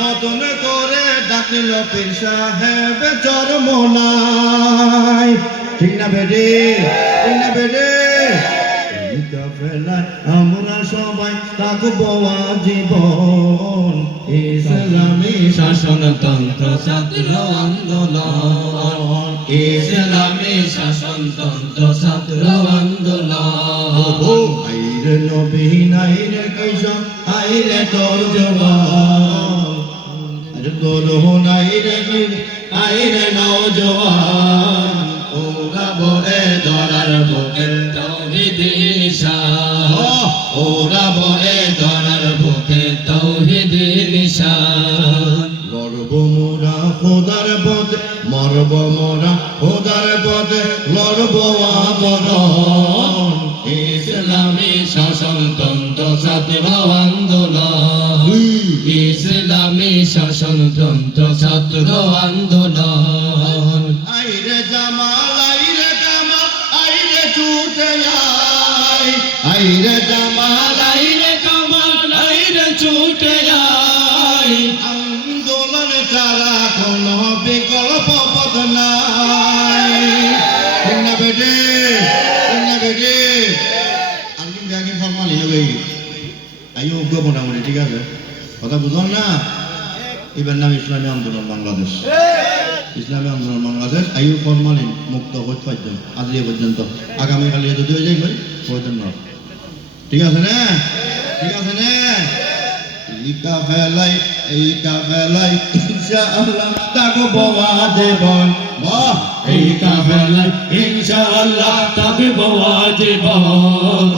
নতুন করে ডাকিল পীর সাহেব চরমনাই। ঠিক না বেডে, ঠিক না বেডে? এই কাফেলায় আমরা সবাই থাকবো আজীবন, ইসলামী শাসনতন্ত্র ছাত্র আন্দোলন, ইসলামী শাসনতন্ত্র ছাত্র আন্দোলন। আইরে নবী নাইরে কইসা আইরে তোর জবান, আরে তোর নাইরে আইরে নওজওয়ান, ও গাবরে ধরার বুকে তাওহীদি নিশান, ও গাবরে ধরার বুকে তাওহীদি নিশান। লড়ব মোরা খোদার পথে, মরব মোরা খোদার পথে, লড়ব আমরণ, ইসলামী শাসনতন্ত্র ছাত্র আন্দোলন, ইসলামী শাসনতন্ত্র ছাত্র আন্দোলন। আইরে জামাল আইরে কামাল আইরে ছুটে আয়, আইরে জামাল আইরে কামাল আইরে ছুটে আয়, আন্দোলন ছাড়া কোনো বিকল্প পথ নাই। ঠিক না বেটে, ঠিক না বেটে? আগে আগে ফরমালি হবে আইও উগ্র মোটামুটি, ঠিক আছে? কথা বুঝুন না? এবার নাম ইসলামী আন্দোলন বাংলাদেশ, ইসলামী আন্দোলন বাংলাদেশ। আইও ফরমালিন মুক্ত হইতে পারছেন আজ এ পর্যন্ত। আগামীকাল যদি হয়ে যাই প্রয়োজন নয়, ঠিক আছে না? ঠিক আছে না? এই কাফেলাই ইনশাআল্লাহ থাকবো আজীবন, বাহ! এই কাফেলায় ইনশাআল্লাহ থাকবো আজীবন,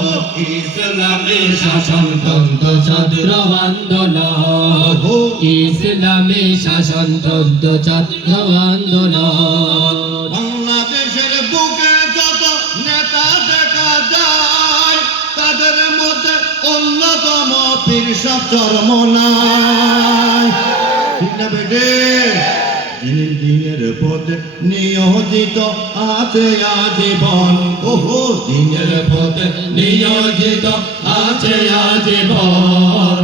ইসলামী শাসনতন্ত্র ছাত্র আন্দোলন, ইসলামী শাসনতন্ত্র ছাত্র আন্দোলন। বাংলাদেশের বুকে যত নেতা দেখা যায়, তাদের মধ্যে অন্যতম পীর সাহেব চরমনাই। ঠিক না বেটে? যিনি দিনের পথে নিয়োজিত আছে আজীবন, ওহো দিনের পথে নিয়োজিত আছে আজীবন,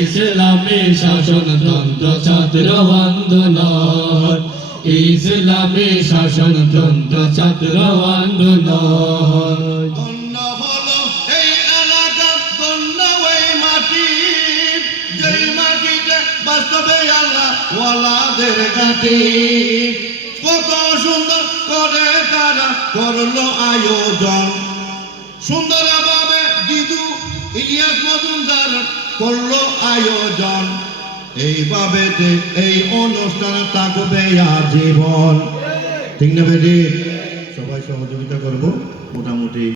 ইসলামী শাসনতন্ত্র ছাত্র আন্দোলন, ইসলামী শাসনতন্ত্র ছাত্র আন্দোলন। ধন্য হলো এই এলাকা, ধন্য এই মাটি, যেই মাটিতে বাস্তবে আল্লাহ ওয়ালাদের ঘাটি। কত সুন্দর করে তারা করলো আয়োজন, সুন্দরভাবে দিদু ইলিয়াস মজুমদার করলো আয়োজন। এইভাবে এই অনুষ্ঠান থাকবে আজীবন। ঠিক না বেটি? সবাই সহযোগিতা করবো মোটামুটি।